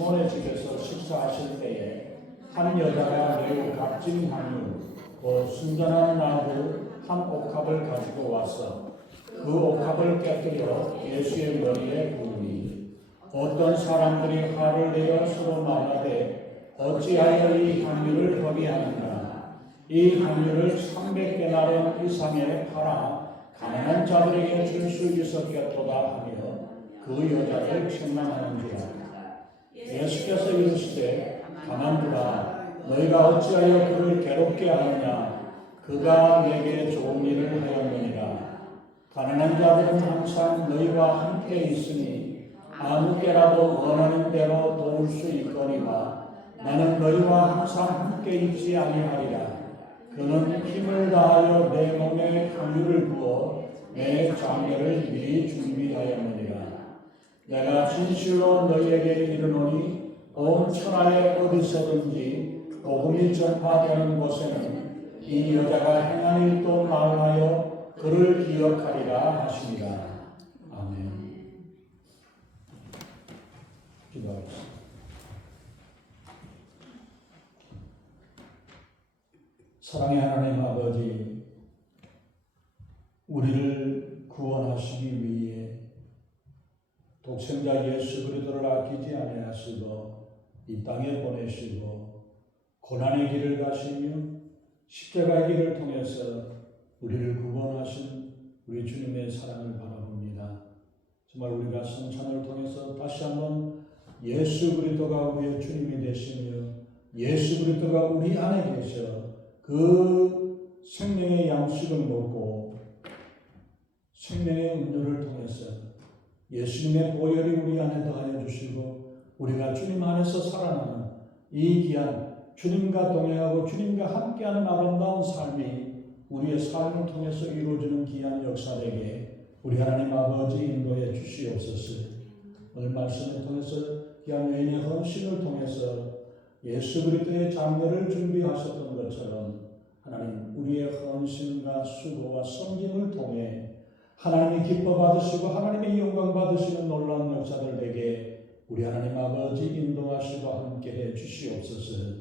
시몬의 집에서 식사하실 때에 한 여자가 매우 값진 향유, 순전한 나무 한 옥합을 가지고 와서 그 옥합을 깨뜨려 예수의 머리에 부으니 어떤 사람들이 화를 내어 서로 말하되 어찌하여 이 향유를 허비하는가. 이 향유를 300데나리온 이상에 팔아 가난한 자들에게 줄 수 있었겠도다 하며 그 여자를 책망하는지라. 예수께서 이르시되 가만두라. 너희가 어찌하여 그를 괴롭게 하느냐. 그가 내게 좋은 일을 하였느니라. 가난한 자들은 항상 너희와 함께 있으니 아무 때라도 원하는 대로 도울 수 있거니와 나는 너희와 항상 함께 있지 아니하리라. 그는 힘을 다하여 내 몸에 향유를 부어 내 장례를 미리 준비하였느니라. 내가 진실로 너희에게 이르노니 온 천하에 어디서든지 복음이 전파되는 곳에는 이 여자가 행한 일도 말하여 그를 기억하리라 하시니라. 아멘. 기도하겠습니다. 사랑의 하나님 아버지, 우리를 구원하시기 위해 독생자 예수 그리스도를 아끼지 아니하시고 이 땅에 보내시고 고난의 길을 가시며 십자가의 길을 통해서 우리를 구원하신 우리 주님의 사랑을 바라봅니다. 정말 우리가 성찬을 통해서 다시 한번 예수 그리스도가 우리의 주님이 되시며 예수 그리스도가 우리 안에 계셔 그 생명의 양식을 먹고 생명의 음료를 통해서 예수님의 보혈이 우리 안에 더하여 주시고 우리가 주님 안에서 살아나는 이 귀한 주님과 동행하고 주님과 함께하는 아름다운 삶이 우리의 삶을 통해서 이루어지는 귀한 역사에게 우리 하나님 아버지 인도해 주시옵소서. 오늘 말씀을 통해서 귀한 여인의 헌신을 통해서 예수 그리스도의 장례를 준비하셨던 것처럼 하나님 우리의 헌신과 수고와 섬김을 통해 하나님이 기뻐 받으시고 하나님의 영광 받으시는 놀라운 역사들 되게 우리 하나님 아버지 인도하시고 함께해 주시옵소서.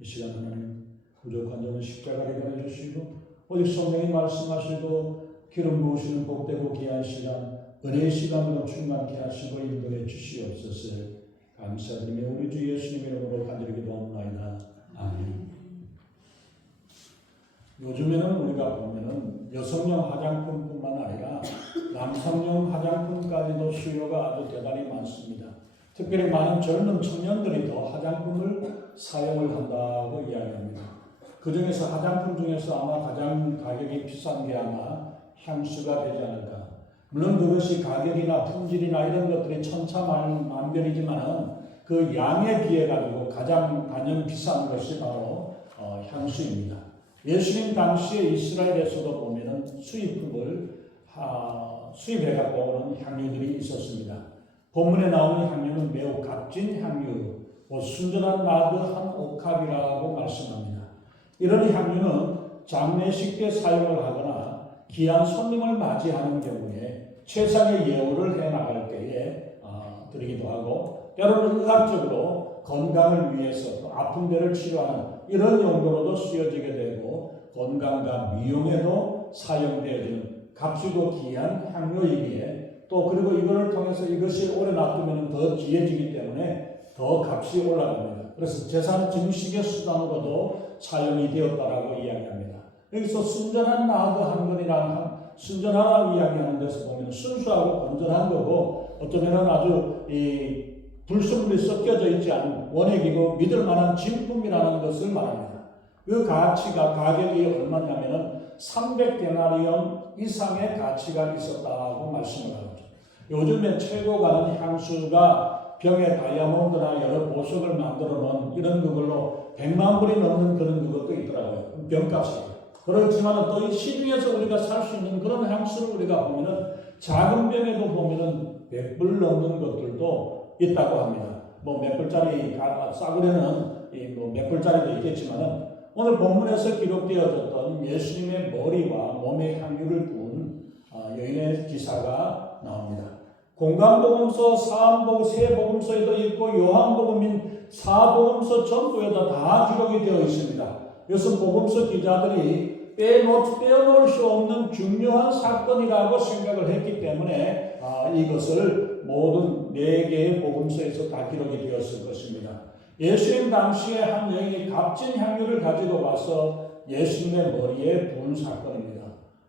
이 시간 하나님 부족한 점은 십자가를 전해 주시고 오직 성령이 말씀하시고 기름 부으시는 복되고 귀한 시간 은혜의 시간으로 충만케 하시고 인도해 주시옵소서. 감사드리며 우리 주 예수님 이름으로 간절히 기도합니다. 아멘. 요즘에는 우리가 보면은 여성용 화장품뿐만 아니라 남성용 화장품까지도 수요가 아주 대단히 많습니다. 특별히 많은 젊은 청년들이 더 화장품을 사용을 한다고 이야기합니다. 그 중에서 화장품 중에서 아마 가장 가격이 비싼 게 아마 향수가 되지 않을까. 물론 그것이 가격이나 품질이나 이런 것들이 천차만별이지만은 그 양에 비해 가지고 가장 단연 비싼 것이 바로 향수입니다. 예수님 당시에 이스라엘에서도 보면은 수입품을 수입해 갖고 오는 향유들이 있었습니다. 본문에 나오는 향유는 매우 값진 향유, 순전한 나드 한 옥합이라고 말씀합니다. 이런 향유는 장례식 때 사용을 하거나 귀한 손님을 맞이하는 경우에 최상의 예우를 해 나갈 때에 드리기도 하고 때로는 의학적으로 건강을 위해서 또 아픈 데를 치료하는 이런 용도로도 쓰여지게 되고 건강과 미용에도 사용되어지는 값지고 귀한 향료이기에 또 그리고 이거를 통해서 이것이 오래 놔두면 더 귀해지기 때문에 더 값이 올라갑니다. 그래서 재산 증식의 수단으로도 사용이 되었다라고 이야기합니다. 여기서 순전한 나드 한 건이랑 순전하다고 이야기하는 데서 보면 순수하고 건전한 거고 어쩌면 아주 불순물이 섞여져 있지 않은 원액이고 믿을 만한 진품이라는 것을 말합니다. 그 가격이 얼마냐면은 300데나리온 이상의 가치가 있었다고 말씀을 합니다. 요즘에 최고 가는 향수가 병에 다이아몬드나 여러 보석을 만들어 놓은 이런 그걸로 100만 불이 넘는 그런 그것도 있더라고요. 병값이. 그렇지만 또 이 시중에서 우리가 살 수 있는 그런 향수를 우리가 보면은 작은 병에도 보면은 100불 넘는 것들도 있다고 합니다. 뭐 몇 불짜리 싸구려는 몇 불짜리도 있겠지만은 오늘 본문에서 기록되어졌던 예수님의 머리와 몸에 향유를 부은 여인의 기사가 나옵니다. 공관복음서, 사안복음, 세복음서에도 있고 요한복음인 사복음서 전부에도 다 기록이 되어 있습니다. 이것은 복음서 기자들이 빼놓을 수 없는 중요한 사건이라고 생각을 했기 때문에 이것을 모든 4개의 복음서에서 다 기록이 되었을 것입니다. 예수님 당시에 한 여인이 값진 향유를 가지고 와서 예수님의 머리에 부은 사건입니다.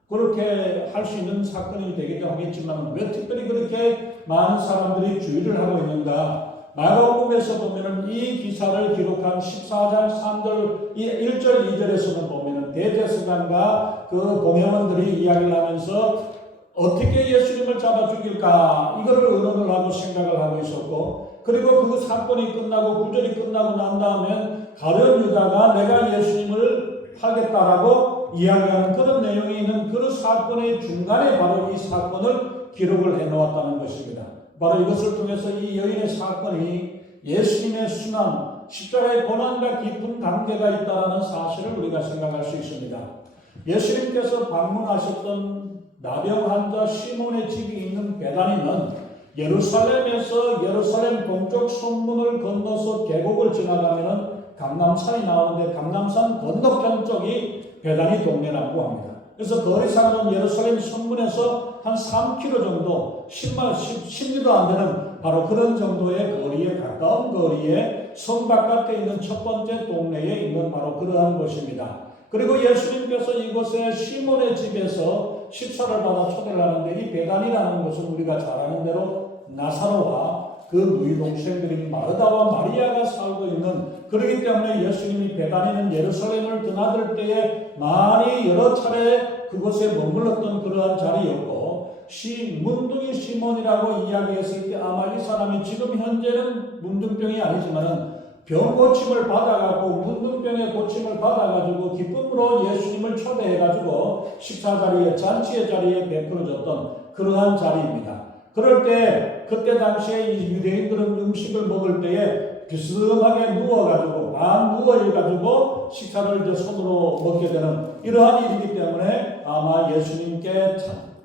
그렇게 할 수 있는 사건이 되기도 하겠지만 왜 특별히 그렇게 많은 사람들이 주의를 하고 있는가? 마가복음에서 보면은 이 기사를 기록한 14장 3절 1절 2절에서는 보면은 대제사장과 그 공회원들이 이야기를 하면서 어떻게 예수님을 잡아 죽일까 이거를 의논을 하고 생각을 하고 있었고, 그리고 그 사건이 끝나고 구절이 끝나고 난 다음에 가룟 유다가 내가 예수님을 하겠다라고 이야기하는 그런 내용이 있는 그 사건의 중간에 바로 이 사건을 기록을 해놓았다는 것입니다. 바로 이것을 통해서 이 여인의 사건이 예수님의 순환, 십자가의 고난과 깊은 관계가 있다는 사실을 우리가 생각할 수 있습니다. 예수님께서 방문하셨던 나병 환자 시몬의 집이 있는 베다니는 예루살렘에서 예루살렘 동쪽 성문을 건너서 계곡을 지나가면 강남산이 나오는데 강남산 건너편 쪽이 베다니 동네라고 합니다. 그래서 거리상으로는 예루살렘 성문에서 한 3km 정도, 10리도 안 되는 바로 그런 정도의 거리에 가까운 거리에 성 바깥에 있는 첫 번째 동네에 있는 바로 그러한 곳입니다. 그리고 예수님께서 이곳에 시몬의 집에서 식사를 받아 초대를 하는데 이 베단이라는 것은 우리가 잘 아는 대로 나사로와 그 누이 동생들인 마르다와 마리아가 살고 있는, 그렇기 때문에 예수님이 베다니는 예루살렘을 드나들 때에 많이 여러 차례 그곳에 머물렀던 그러한 자리였고, 문둥이 시몬이라고 이야기했을 때 아마 이 사람이 지금 현재는 문둥병이 아니지만은 병 고침을 받아가고 문둥병의 고침을 받아가지고 기쁨으로 예수님을 초대해가지고 식사 자리에 잔치의 자리에 베풀어졌던 그러한 자리입니다. 그럴 때 그때 당시에 이 유대인들은 음식을 먹을 때에 비스듬하게 누워가지고 누워가지고 식사를 이제 손으로 먹게 되는 이러한 일이기 때문에 아마 예수님께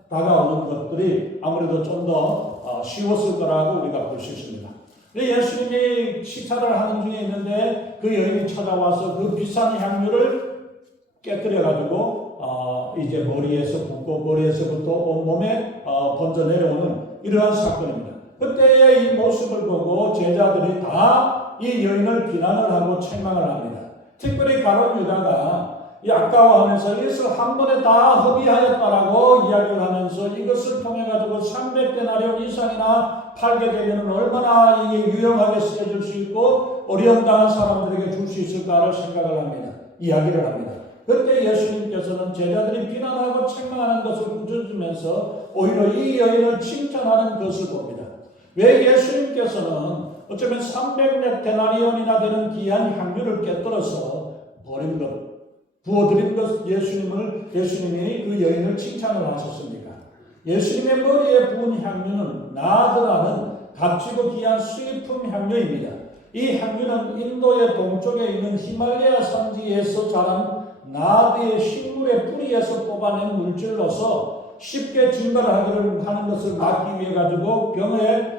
다가오는 것들이 아무래도 좀 더 쉬웠을 거라고 우리가 볼 수 있습니다. 예수님이 식사를 하는 중에 있는데 그 여인이 찾아와서 그 비싼 향유를 깨뜨려가지고 이제 머리에서 붓고 머리에서부터 온몸에 번져 내려오는 이러한 사건입니다. 그때의 이 모습을 보고 제자들이 다 이 여인을 비난을 하고 책망을 합니다. 특별히 가룟 유다가 아까워하면서 이것을 한 번에 다 허비하였다라고 이야기를 하면서 이것을 통해 가지고 300데나리온 이상이나 팔게 되면 얼마나 이게 유용하게 쓰여질 수 있고 어려움 당한 사람들에게 줄 수 있을까를 생각을 합니다. 이야기를 합니다. 그때 예수님께서는 제자들이 비난하고 책망하는 것을 꾸짖으면서 오히려 이 여인을 칭찬하는 것을 봅니다. 왜 예수님께서는 어쩌면 300데나리온이나 되는 귀한 향유를 깨뜨려서 버린 것, 부어드린 것 예수님이 그 여인을 칭찬을 하셨습니까? 예수님의 머리에 부은 향유는 나드라는 값지고 귀한 수입품 향유입니다. 이 향유는 인도의 동쪽에 있는 히말라야 산지에서 자란 나드의 식물의 뿌리에서 뽑아낸 물질로서 쉽게 증발하는 것을 막기 위해 가지고 병에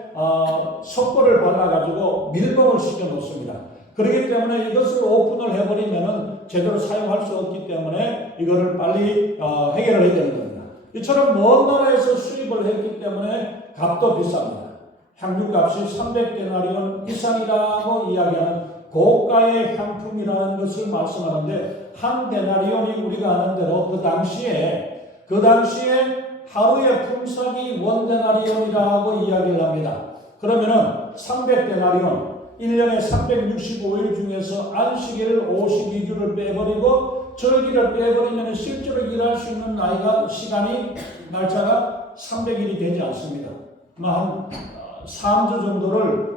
석고를 발라가지고 밀봉을 시켜 놓습니다. 그렇기 때문에 이것을 오픈을 해버리면 제대로 사용할 수 없기 때문에 이거를 빨리 해결을 해야 되는 겁니다. 이처럼 먼 나라에서 수입을 했기 때문에 값도 비쌉니다. 향유값이 300데나리온 이상이라고 이야기하는 고가의 향품이라는 것을 말씀하는데, 한 데나리온이 우리가 아는 대로 그 당시에 하루의 품삯이 원데나리온이라고 이야기를 합니다. 그러면은 300데나리온, 1년에 365일 중에서 안식일을 52주를 빼버리고 절기를 빼버리면 실제로 일할 수 있는 날짜가 300일이 되지 않습니다. 한 3주 정도를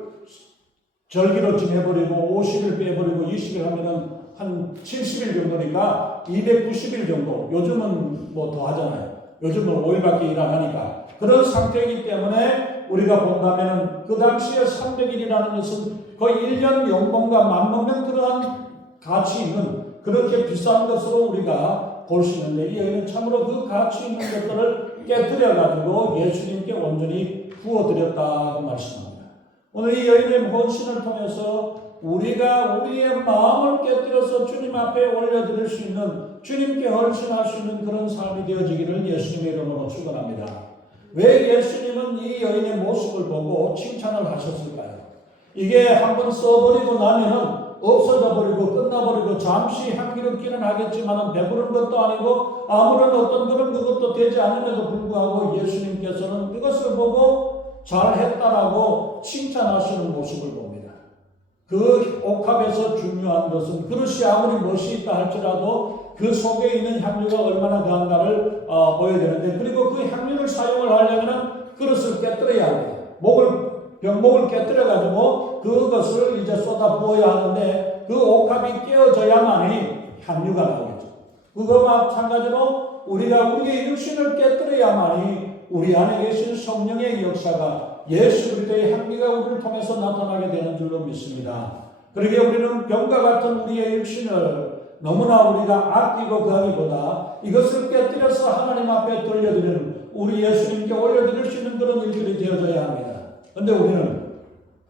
절기로 지내버리고 50일 빼버리고 20일 하면은 한 70일 정도니까 290일 정도. 요즘은 뭐 더 하잖아요. 요즘은 5일밖에 일 안 하니까. 그런 상태이기 때문에 우리가 본다면 그 당시에 300일이라는 것은 거의 1년 연봉과 맞먹는 그러한 가치 있는 그렇게 비싼 것으로 우리가 볼 수 있는데, 이 여인은 참으로 그 가치 있는 것들을 깨뜨려가지고 예수님께 온전히 부어드렸다고 말씀합니다. 오늘 이 여인의 헌신을 통해서 우리가 우리의 마음을 깨뜨려서 주님 앞에 올려드릴 수 있는, 주님께 헌신할 수 있는 그런 삶이 되어지기를 예수님의 이름으로 축원합니다. 왜 예수님은 이 여인의 모습을 보고 칭찬을 하셨을까요? 이게 한번 써버리고 나면은 없어져 버리고 끝나버리고 잠시 향기롭기는 하겠지만 배부른 것도 아니고 아무런 어떤 그런 것도 되지 않음에도 불구하고 예수님께서는 그것을 보고 잘했다라고 칭찬하시는 모습을 봅니다. 그 옥합에서 중요한 것은 그릇이 아무리 멋이 있다 할지라도 그 속에 있는 향유가 얼마나 강한가를 보여야 되는데, 그리고 그 향유를 사용을 하려면 그릇을 깨뜨려야 합니다. 병목을 깨뜨려가지고 그것을 이제 쏟아 부어야 하는데 그 옥합이 깨어져야만이 향유가 나오겠죠. 그거와 마찬가지로 우리가 우리의 육신을 깨뜨려야만이 우리 안에 계신 성령의 역사가 예수 그리스도의 향기가 우리를 통해서 나타나게 되는 줄로 믿습니다. 그러기에 우리는 병과 같은 우리의 육신을 너무나 우리가 아끼고 그하기보다 이것을 깨뜨려서 하나님 앞에 돌려드리는, 우리 예수님께 올려드릴 수 있는 그런 일들이 되어져야 합니다. 그런데 우리는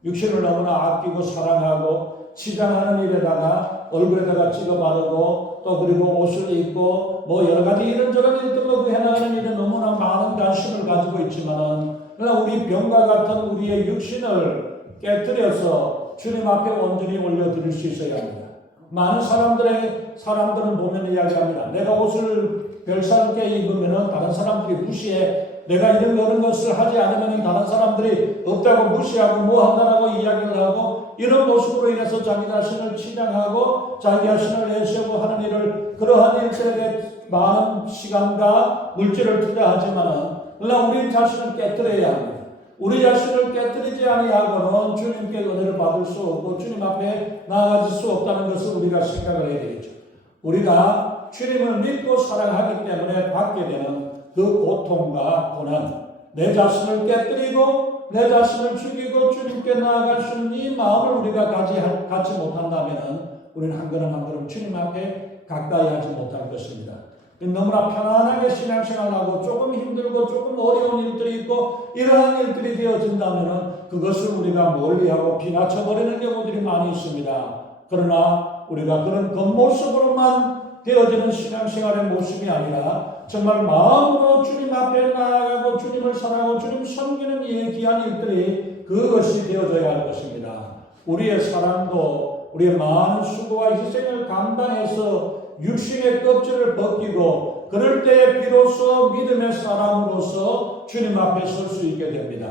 육신을 너무나 아끼고 사랑하고 치장하는 일에다가 얼굴에다가 찍어 바르고 또 그리고 옷을 입고 뭐 여러 가지 이런저런 일들로 해나가는 일에 너무나 많은 관심을 가지고 있지만은, 그러나 우리 병과 같은 우리의 육신을 깨뜨려서 주님 앞에 온전히 올려드릴 수 있어야 합니다. 많은 사람들은 보면 이야기합니다. 내가 옷을 별스럽게 입으면 다른 사람들이 무시해. 내가 이런 것을 하지 않으면 다른 사람들이 없다고 무시하고 뭐 한다라고 이야기를 하고, 이런 모습으로 인해서 자기 자신을 치장하고 자기 자신을 내세우고 하는 일을, 그러한 일들에 많은 시간과 물질을 투자하지만은, 그러나 우리 자신을 깨뜨려야 합니다. 우리 자신을 깨뜨리지 아니하고는 주님께 은혜를 받을 수 없고 주님 앞에 나아갈 수 없다는 것을 우리가 생각을 해야 되겠죠. 우리가 주님을 믿고 사랑하기 때문에 받게 되는 그 고통과 고난, 내 자신을 깨뜨리고 내 자신을 죽이고 주님께 나아갈 수 있는 이 마음을 우리가 갖지 못한다면 우리는 한 걸음 한 걸음 주님 앞에 가까이 하지 못할 것입니다. 너무나 편안하게 신앙생활을 하고 조금 힘들고 조금 어려운 일들이 있고 이러한 일들이 되어진다면 그것을 우리가 멀리하고 비난쳐버리는 경우들이 많이 있습니다. 그러나 우리가 그런 겉모습으로만 되어지는 신앙생활의 모습이 아니라 정말 마음으로 주님 앞에 나아가고 주님을 사랑하고 주님 섬기는 이 귀한 일들이 그것이 되어져야 할 것입니다. 우리의 사랑도 우리의 많은 수고와 희생을 감당해서 육신의 껍질을 벗기고 그럴 때 비로소 믿음의 사람으로서 주님 앞에 설 수 있게 됩니다.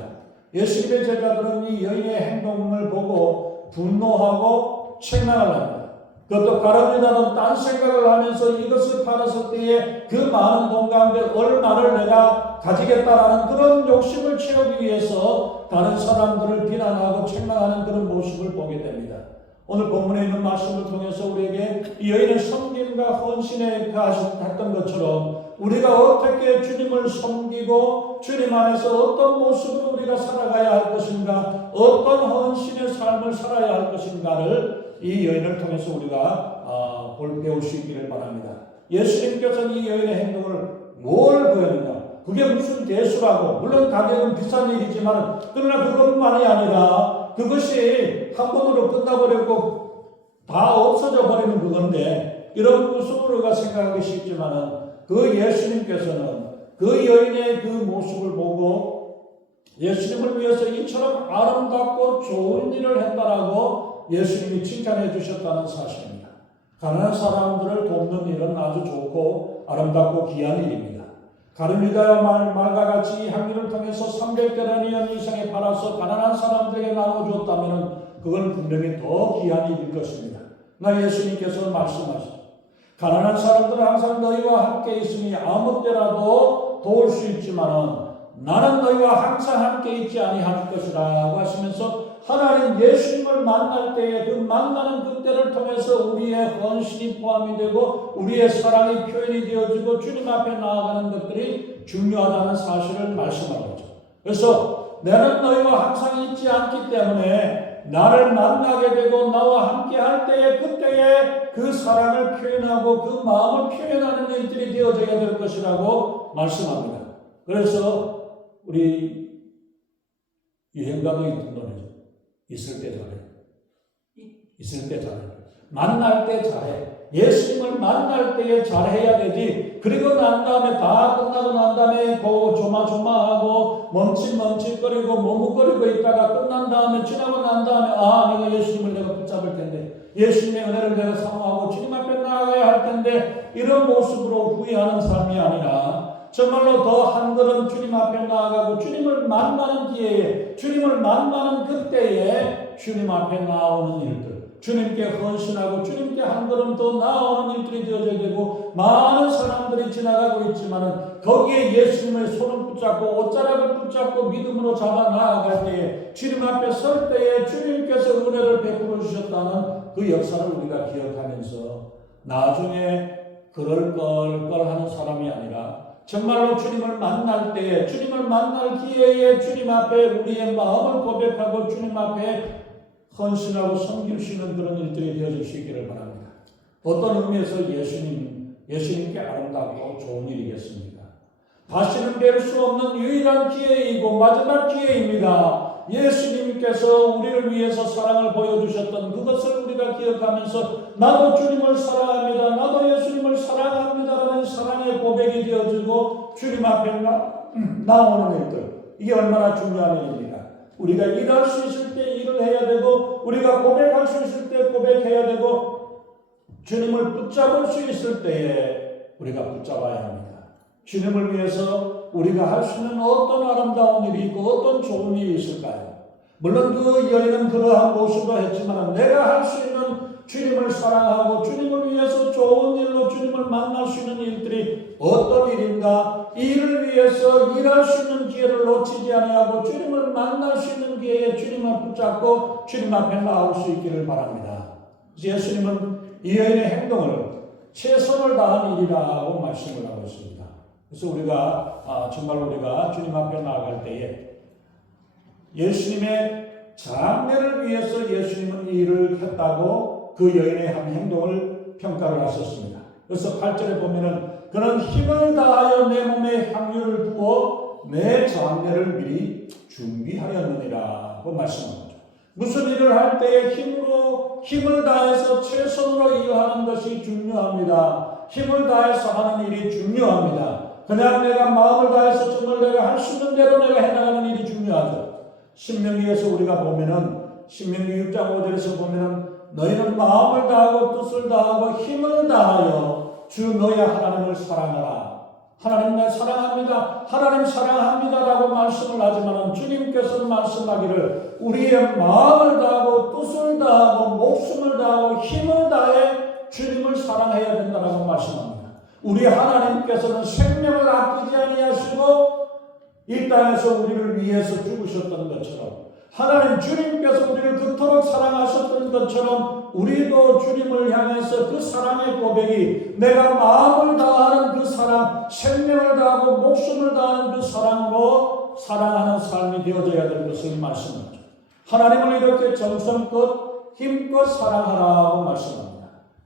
예수님의 제자들은 이 여인의 행동을 보고 분노하고 책망을 합니다. 그것도 가룟유다는 딴 생각을 하면서 이것을 팔았을 때에 그 많은 돈 가운데 얼마를 내가 가지겠다라는 그런 욕심을 채우기 위해서 다른 사람들을 비난하고 책망하는 그런 모습을 보게 됩니다. 오늘 본문에 있는 말씀을 통해서 우리에게 이 여인의 섬김과 헌신에 했던 것처럼 우리가 어떻게 주님을 섬기고 주님 안에서 어떤 모습으로 우리가 살아가야 할 것인가, 어떤 헌신의 삶을 살아야 할 것인가를 이 여인을 통해서 우리가 배울 수 있기를 바랍니다. 예수님께서는 이 여인의 행동을 뭘 보였느냐? 그게 무슨 대수라고, 물론 가격은 비싼 일이지만 그러나 그것만이 아니라 그것이 한 번으로 끝나버리고 다 없어져 버리는 그건데, 이런 모습으로가 생각하기 쉽지만은 그 예수님께서는 그 여인의 그 모습을 보고 예수님을 위해서 이처럼 아름답고 좋은 일을 했다라고 예수님이 칭찬해 주셨다는 사실입니다. 가난한 사람들을 돕는 일은 아주 좋고 아름답고 귀한 일입니다. 가룟유다의 말과 같이 이 향기를 통해서 300데나리온 이상에 팔아서 가난한 사람들에게 나눠주었다면 그건 분명히 더 귀한 일일 것입니다. 나 예수님께서 말씀하시죠. 가난한 사람들은 항상 너희와 함께 있으니 아무 때라도 도울 수 있지만 나는 너희와 항상 함께 있지 아니할 것이라고 하시면서 하나님 예수님을 만날 때에 그 만나는 그때를 통해서 우리의 헌신이 포함이 되고 우리의 사랑이 표현이 되어지고 주님 앞에 나아가는 것들이 중요하다는 사실을 말씀하는 거죠. 그래서 나는 너희와 항상 있지 않기 때문에 나를 만나게 되고 나와 함께 할 때에 그때에 그 사랑을 표현하고 그 마음을 표현하는 일들이 되어져야 될 것이라고 말씀합니다. 그래서 우리 유행가도 있던 노래죠. 있을 때 잘해. 있을 때 잘해. 만날 때 잘해. 예수님을 만날 때에 잘해야 되지. 그리고 난 다음에 다 끝나고 난 다음에 조마조마하고 멈칫멈칫거리고 머뭇거리고 있다가 끝난 다음에 지나고 난 다음에 내가 예수님을 내가 붙잡을 텐데 예수님의 은혜를 내가 사모하고 주님 앞에 나아가야 할 텐데 이런 모습으로 후회하는 삶이 아니라 정말로 더 한 걸음 주님 앞에 나아가고 주님을 만나는 기회에 주님을 만나는 그때에 주님 앞에 나오는 일들 주님께 헌신하고 주님께 한 걸음 더 나아오는 일들이 되어져야 되고 많은 사람들이 지나가고 있지만은 거기에 예수님의 손을 붙잡고 옷자락을 붙잡고 믿음으로 잡아 나아갈 때에 주님 앞에 설 때에 주님께서 은혜를 베풀어 주셨다는 그 역사를 우리가 기억하면서 나중에 그럴 걸 하는 사람이 아니라 정말로 주님을 만날 때에 주님을 만날 기회에 주님 앞에 우리의 마음을 고백하고 주님 앞에 헌신하고 섬길 수 있는 그런 일들이 되어질 수 있기를 바랍니다. 어떤 의미에서 예수님께 아름답고 좋은 일이겠습니까? 다시는 뵐 수 없는 유일한 기회이고 마지막 기회입니다. 예수님께서 우리를 위해서 사랑을 보여주셨던 그것을 우리가 기억하면서 나도 주님을 사랑합니다. 나도 예수님을 사랑합니다라는 사랑의 고백이 되어지고 주님 앞에 나오는 일들 이게 얼마나 중요한 일입니까? 우리가 일할 수 있을 때 일을 해야 되고 우리가 고백할 수 있을 때 고백해야 되고 주님을 붙잡을 수 있을 때에 우리가 붙잡아야 합니다. 주님을 위해서 우리가 할 수 있는 어떤 아름다운 일이 있고 어떤 좋은 일이 있을까요? 물론 그 여인은 그러한 모습도 했지만 내가 할 수 있는 주님을 사랑하고 주님을 위해서 좋은 일로 주님을 만날 수 있는 일들이 어떤 일인가? 이 일을 위해서 일할 수 있는 기회를 놓치지 아니하고 주님을 만날 수 있는 기회에 주님을 붙잡고 주님 앞에 나올 수 있기를 바랍니다. 예수님은 이 여인의 행동을 최선을 다한 일이라고 말씀을 하고 있습니다. 그래서 우리가 정말 우리가 주님 앞에 나아갈 때에 예수님의 장례를 위해서 예수님은 이 일을 했다고 그 여인의 한 행동을 평가를 하셨습니다. 그래서 8절에 보면은 그는 힘을 다하여 내 몸에 향유를 부어 내 장례를 미리 준비하였느니라고 말씀한 거죠. 무슨 일을 할 때에 힘을 다해서 최선으로 일하는 것이 중요합니다. 힘을 다해서 하는 일이 중요합니다. 그냥 내가 마음을 다해서 정말 내가 할 수 있는 대로 내가 해나가는 일이 중요하죠. 신명기에서 우리가 보면은 신명기 6장 5절에서 보면은 너희는 마음을 다하고 뜻을 다하고 힘을 다하여 주 너희 하나님을 사랑하라. 하나님 나 사랑합니다. 하나님 사랑합니다라고 말씀을 하지만 주님께서 말씀하기를 우리의 마음을 다하고 뜻을 다하고 목숨을 다하고 힘을 다해 주님을 사랑해야 된다라고 말씀합니다. 우리 하나님께서는 생명을 아끼지 아니하시고 이 땅에서 우리를 위해서 죽으셨던 것처럼 하나님 주님께서 우리를 그토록 사랑하셨던 것처럼 우리도 주님을 향해서 그 사랑의 고백이 내가 마음을 다하는 그 사랑, 생명을 다하고 목숨을 다하는 그 사랑으로 사랑하는 삶이 되어져야 될 것을 말씀하죠. 하나님을 이렇게 정성껏 힘껏 사랑하라고 말씀합니다.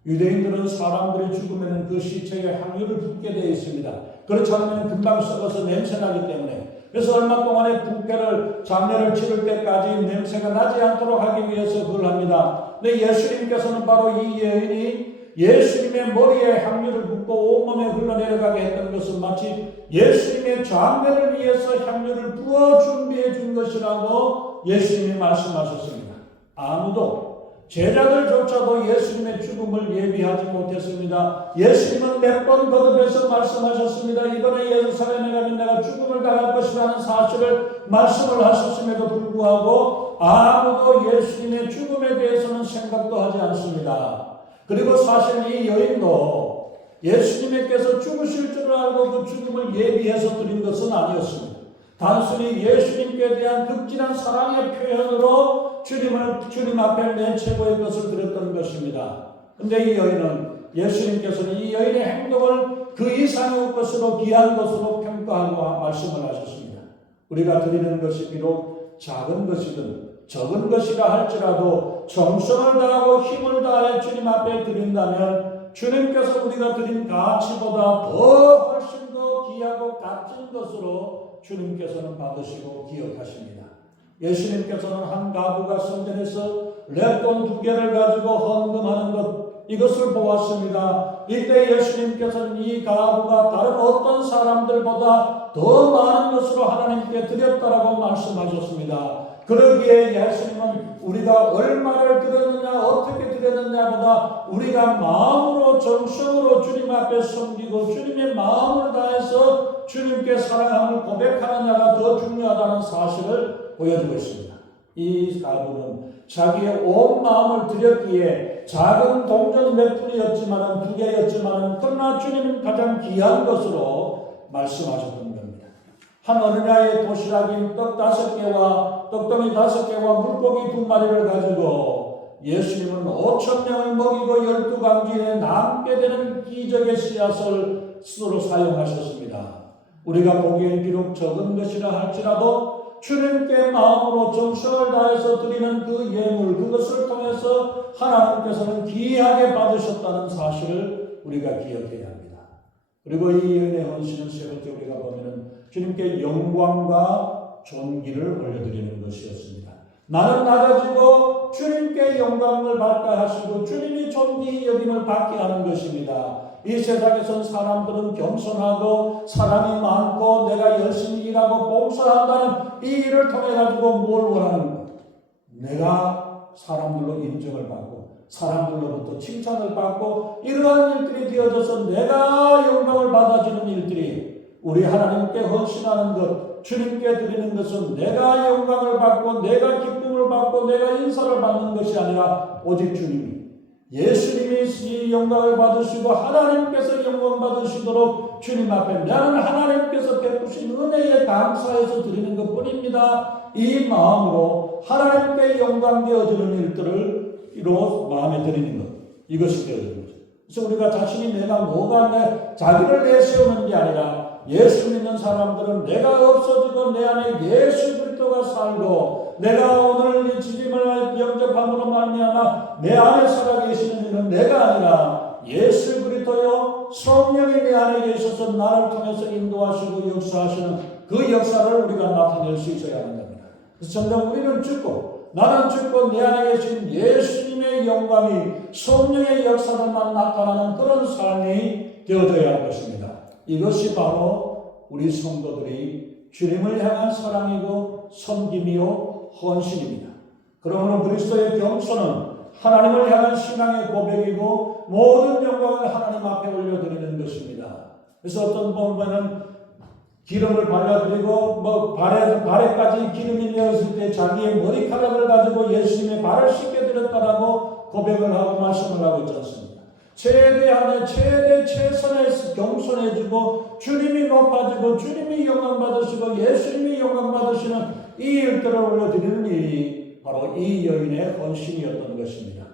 유대인들은 사람들이 죽으면 그 시체에 향유를 붓게 되어 있습니다. 그렇지 않으면 금방 썩어서 냄새나기 때문에 그래서 얼마 동안의 부패를 장례를 치를 때까지 냄새가 나지 않도록 하기 위해서 그걸 합니다. 근데 예수님께서는 바로 이 여인이 예수님의 머리에 향유를 붓고 온몸에 흘러내려가게 했던 것은 마치 예수님의 장례를 위해서 향유를 부어 준비해 준 것이라고 예수님이 말씀하셨습니다. 아무도 제자들조차도 예수님의 죽음을 예비하지 못했습니다. 예수님은 몇 번 거듭해서 말씀하셨습니다. 이번에 예루살렘에 가면 내가 죽음을 당할 것이라는 사실을 말씀을 하셨음에도 불구하고 아무도 예수님의 죽음에 대해서는 생각도 하지 않습니다. 그리고 사실 이 여인도 예수님께서 죽으실 줄 알고 그 죽음을 예비해서 드린 것은 아니었습니다. 단순히 예수님께 대한 극진한 사랑의 표현으로 주님 앞에 내 최고의 것을 드렸던 것입니다. 그런데 이 여인은 예수님께서는 이 여인의 행동을 그 이상의 것으로 귀한 것으로 평가하고 말씀을 하셨습니다. 우리가 드리는 것이 비록 작은 것이든 적은 것이라 할지라도 정성을 다하고 힘을 다해 주님 앞에 드린다면 주님께서 우리가 드린 가치보다 더 훨씬 더 귀하고 값진 것으로 주님께서는 받으시고 기억하십니다. 예수님께서는 한 가부가 성전에서 랩돈 2개를 가지고 헌금하는 것, 이것을 보았습니다. 이때 예수님께서는 이 가부가 다른 어떤 사람들보다 더 많은 것으로 하나님께 드렸다라고 말씀하셨습니다. 그러기에 예수님은 우리가 얼마를 드렸느냐, 어떻게 드렸느냐보다 우리가 마음으로 정성으로 주님 앞에 섬기고 주님의 마음을 다해서 주님께 사랑함을 고백하느냐가 더 중요하다는 사실을 보여주고 있습니다. 이 가부는 자기의 온 마음을 드렸기에 작은 동전 몇 푼이었지만 2개였지만 그러나 주님은 가장 귀한 것으로 말씀하셨던 겁니다. 한 어린아이의 도시락인 떡 5개와 떡덩이 5개와 물고기 2마리를 가지고 예수님은 5,000명을 먹이고 12강지에 남게 되는 기적의 씨앗을 스스로 사용하셨습니다. 우리가 보기엔 비록 적은 것이라 할지라도 주님께 마음으로 정성을 다해서 드리는 그 예물, 그것을 통해서 하나님께서는 귀하게 받으셨다는 사실을 우리가 기억해야 합니다. 그리고 이 여인의 헌신은 세 번째 우리가 보면은 주님께 영광과 존귀를 올려드리는 것이었습니다. 나는 낮아지고 주님께 영광을 받게 하시고 주님이 존귀 여김을 받게 하는 것입니다. 이 세상에선 사람들은 겸손하고 사람이 많고 내가 열심히 일하고 봉사한다는 이 일을 통해 가지고 뭘 원하는 것? 내가 사람들로 인정을 받고 사람들로부터 칭찬을 받고 이러한 일들이 되어져서 내가 영광을 받아주는 일들이 우리 하나님께 헌신하는 것, 주님께 드리는 것은 내가 영광을 받고 내가 기쁨을 받고 내가 인사를 받는 것이 아니라 오직 주님이 예수님이 영광을 받으시고 하나님께서 영광 받으시도록 주님 앞에 나는 하나님께서 베푸신 은혜에 감사해서 드리는 것뿐입니다. 이 마음으로 하나님께 영광 되어지는 일들을 이로 마음에 드리는 것, 이것이 되어지는 거죠. 그래서 우리가 자신이 내가 뭐가 자기를 내세우는 게 아니라 예수 믿는 사람들은 내가 없어지고 내 안에 예수 그리스도가 살고 내가 오늘 이 주님을 영접함으로 말미암아 내 안에 살아계시는 이는 내가 아니라 예수 그리스도요 성령이 내 안에 계셔서 나를 통해서 인도하시고 역사하시는 그 역사를 우리가 나타낼 수 있어야 하는 겁니다. 그래서 점점 우리는 죽고 나는 죽고 내 안에 계신 예수님의 영광이 성령의 역사로만 나타나는 그런 삶이 되어져야 할 것입니다. 이것이 바로 우리 성도들이 주님을 향한 사랑이고 섬김이요 헌신입니다. 그러므로 그리스도의 겸손은 하나님을 향한 신앙의 고백이고 모든 영광을 하나님 앞에 올려드리는 것입니다. 그래서 어떤 보면은 기름을 발라드리고 발에까지 기름이 되었을 때 자기의 머리카락을 가지고 예수님의 발을 씻겨드렸다라고 고백을 하고 말씀을 하고 있지 않습니까? 최대한의 최선의 겸손해지고 주님이 높아지고 주님이 영광 받으시고 예수님이 영광 받으시는 이 일들을 올려드리는 일이 바로 이 여인의 헌신이었던 것입니다.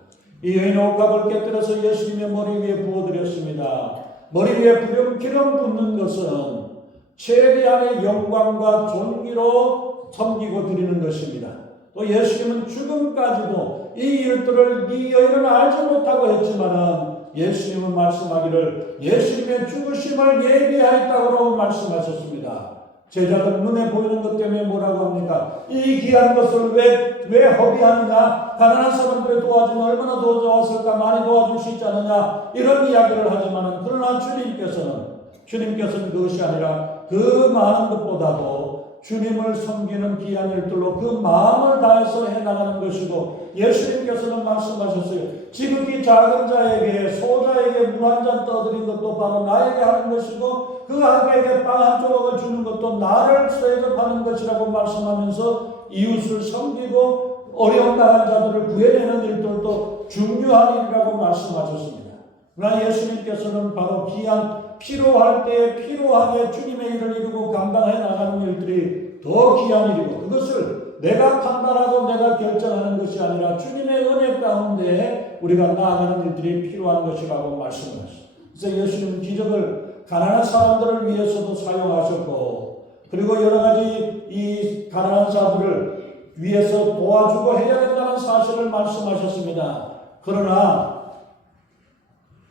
이 여인의 옷값을 깨뜨려서 예수님의 머리 위에 부어드렸습니다. 머리 위에 기름 붓는 것은 최대한의 영광과 존귀로 섬기고 드리는 것입니다. 또 예수님은 죽음까지도 이 일들을 이 여인은 알지 못하고 했지만은 예수님은 말씀하기를 예수님의 죽으심을 예비하였다고 말씀하셨습니다. 제자들 눈에 보이는 것 때문에 뭐라고 합니까? 이 귀한 것을 왜 허비하느냐? 가난한 사람들을 도와주면 얼마나 더 좋았을까? 많이 도와줄 수 있지 않느냐? 이런 이야기를 하지만은 그러나 주님께서는 그것이 아니라 그 많은 것보다도 주님을 섬기는 귀한 일들로 그 마음을 다해서 해나가는 것이고 예수님께서는 말씀하셨어요. 지극히 작은 자에게 소자에게 물 한 잔 떠드린 것도 바로 나에게 하는 것이고 그 아이에게 빵 한 조각을 주는 것도 나를 대접하는 것이라고 말씀하면서 이웃을 섬기고 어려운 나간 자들을 구해내는 일들도 중요한 일이라고 말씀하셨습니다. 그러나 예수님께서는 바로 필요할 때 필요하게 주님의 일을 이루고 감당해 나가는 일들이 더 귀한 일이고 그것을 내가 판단하고 내가 결정하는 것이 아니라 주님의 은혜 가운데 우리가 나아가는 일들이 필요한 것이라고 말씀을 하셨습니다. 그래서 예수님은 기적을 가난한 사람들을 위해서도 사용하셨고 그리고 여러 가지 이 가난한 자들을 위해서 도와주고 해야 된다는 사실을 말씀하셨습니다. 그러나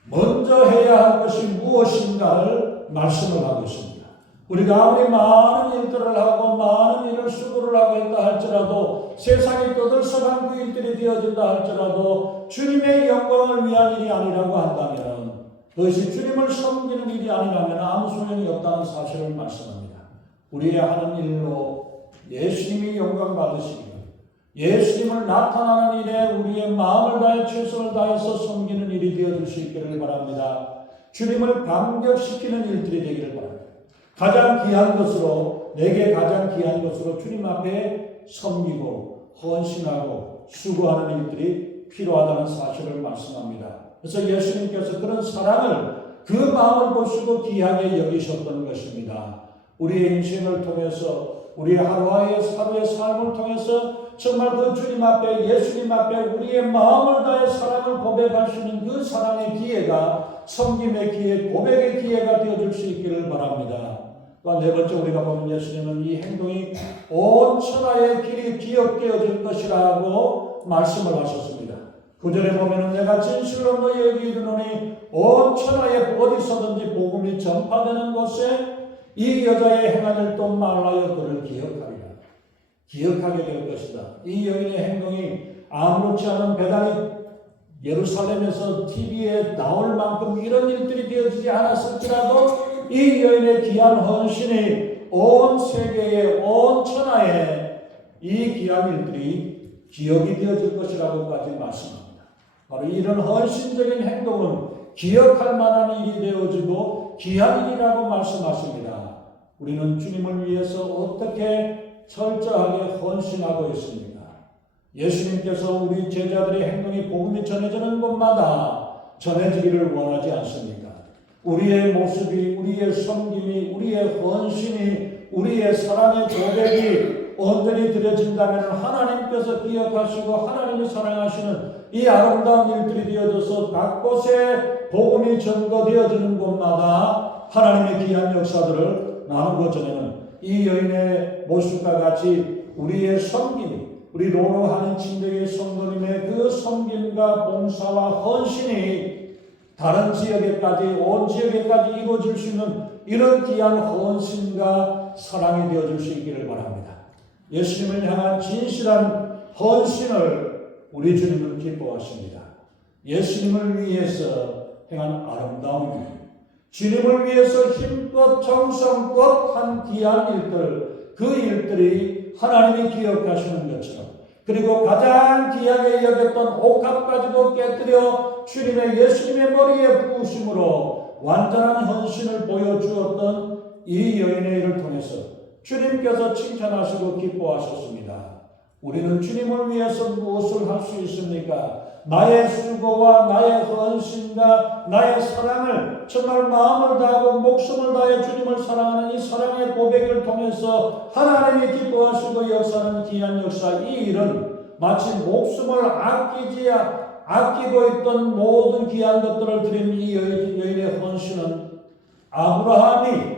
먼저 해야 할 것이 무엇인가를 말씀을 하고 있습니다. 우리가 아무리 많은 일들을 하고 많은 일을 수고를 하고 있다 할지라도 세상이 떠들썩한 그 일들이 되어진다 할지라도 주님의 영광을 위한 일이 아니라고 한다면 그것이 주님을 섬기는 일이 아니라면 아무 소용이 없다는 사실을 말씀합니다. 우리의 하는 일로 예수님이 영광 받으시기를 예수님을 나타나는 일에 우리의 마음을 다해 최선을 다해서 섬기는 일이 되어줄 수 있기를 바랍니다. 주님을 감격시키는 일들이 되기를 바랍니다. 가장 귀한 것으로 내게 가장 귀한 것으로 주님 앞에 섬기고 헌신하고 수고하는 일들이 필요하다는 사실을 말씀합니다. 그래서 예수님께서 그런 사랑을 그 마음을 보시고 귀하게 여기셨던 것입니다. 우리의 인생을 통해서 우리의 하루의 삶을 통해서 정말 그 주님 앞에 예수님 앞에 우리의 마음을 다해 사랑을 고백할 수 있는 그 사랑의 기회가 섬김의 기회, 고백의 기회가 되어줄 수 있기를 바랍니다. 또한 네 번째 우리가 보면 예수님은 이 행동이 온 천하의 길이 기억되어질 것이라고 말씀을 하셨습니다. 9절에 보면 내가 진실로 너희에게 이르노니 온 천하에 어디서든지 복음이 전파되는 곳에 이 여자의 행한 일도 말하여 그를 기억하리라. 기억하게 될 것이다. 이 여인의 행동이 아무렇지 않은 배단이 예루살렘에서 TV에 나올 만큼 이런 일들이 되어지지 않았을지라도 이 여인의 귀한 헌신이 온 세계에 온 천하에 이 귀한 일들이 기억이 되어질 것이라고까지 말씀합니다. 바로 이런 헌신적인 행동은 기억할 만한 일이 되어지고 귀한 일이라고 말씀하십니다. 우리는 주님을 위해서 어떻게 철저하게 헌신하고 있습니까? 예수님께서 우리 제자들의 행동이 복음이 전해지는 곳마다 전해지기를 원하지 않습니까? 우리의 모습이, 우리의 섬김이, 우리의 헌신이, 우리의 사랑의 고백이 온전히 드려진다면 하나님께서 기억하시고 하나님이 사랑하시는 이 아름다운 일들이 되어져서 각 곳에 복음이 전거되어지는 곳마다 하나님의 귀한 역사들을 나누고 전하는 이 여인의 모습과 같이 우리의 섬김이, 우리 로로하는 친척의 성도님의 그 섬김과 봉사와 헌신이 다른 지역에까지, 온 지역에까지 이루어질 수 있는 이런 귀한 헌신과 사랑이 되어줄 수 있기를 바랍니다. 예수님을 향한 진실한 헌신을 우리 주님은 기뻐하십니다. 예수님을 위해서 행한 아름다운 일, 주님을 위해서 힘껏 정성껏 한 귀한 일들, 그 일들이 하나님이 기억하시는 것처럼, 그리고 가장 귀하게 여겼던 옥합까지도 깨뜨려 주님의 예수님의 머리에 부으심으로 완전한 헌신을 보여주었던 이 여인의 일을 통해서 주님께서 칭찬하시고 기뻐하셨습니다. 우리는 주님을 위해서 무엇을 할 수 있습니까? 나의 수고와 나의 헌신과 나의 사랑을 정말 마음을 다하고 목숨을 다해 주님을 사랑하는 이 사랑의 고백을 통해서 하나님이 기뻐하시고 역사하는 귀한 역사, 이 일은 마치 목숨을 아끼고 있던 모든 귀한 것들을 드린 이 여인의 헌신은 아브라함이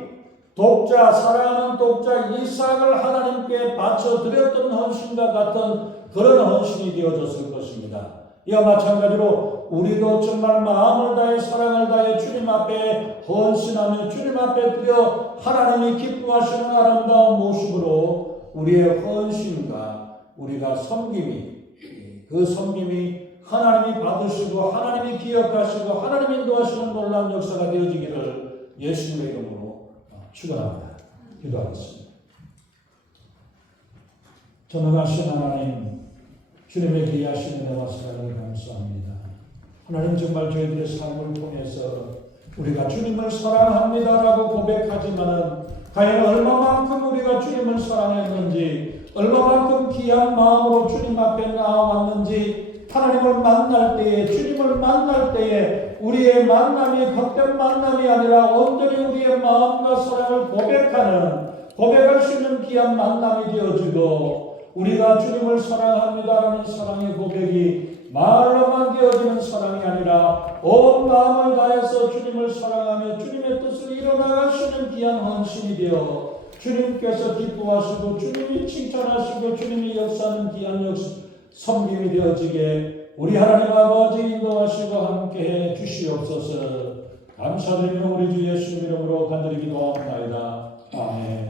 사랑하는 독자 이삭을 하나님께 바쳐 드렸던 헌신과 같은 그런 헌신이 되어졌을 것입니다. 이와 마찬가지로 우리도 정말 마음을 다해 사랑을 다해 주님 앞에 헌신하며 주님 앞에 드려 하나님이 기뻐하시는 아름다운 모습으로 우리의 헌신과 우리가 섬김이, 그 섬김이 하나님이 받으시고 하나님이 기억하시고 하나님이 인도하시는 놀라운 역사가 되어지기를 예수님의 이름으로 축원합니다. 기도하겠습니다. 전능하신 하나님, 주님의 귀하신 은혜와 사랑을 감사합니다. 하나님, 정말 저희들의 삶을 통해서 우리가 주님을 사랑합니다라고 고백하지만은 과연 얼마만큼 우리가 주님을 사랑했는지, 얼마만큼 귀한 마음으로 주님 앞에 나아왔는지, 하나님을 만날 때에, 주님을 만날 때에 우리의 만남이 헛된 만남이 아니라 온전히 우리의 마음과 사랑을 고백할 수 있는 귀한 만남이 되어지고, 우리가 주님을 사랑합니다라는 사랑의 고백이 말로만 되어지는 사랑이 아니라 온 마음을 다해서 주님을 사랑하며 주님의 뜻을 이뤄나갈 수 있는 귀한 헌신이 되어 주님께서 기뻐하시고 주님이 칭찬하시고 주님이 역사하는 귀한 섬김이 되어지게 우리 하나님 아버지 인도하시고 함께해 주시옵소서. 감사드리며 우리 주 예수님 이름으로 간절히 기도합니다. 아멘.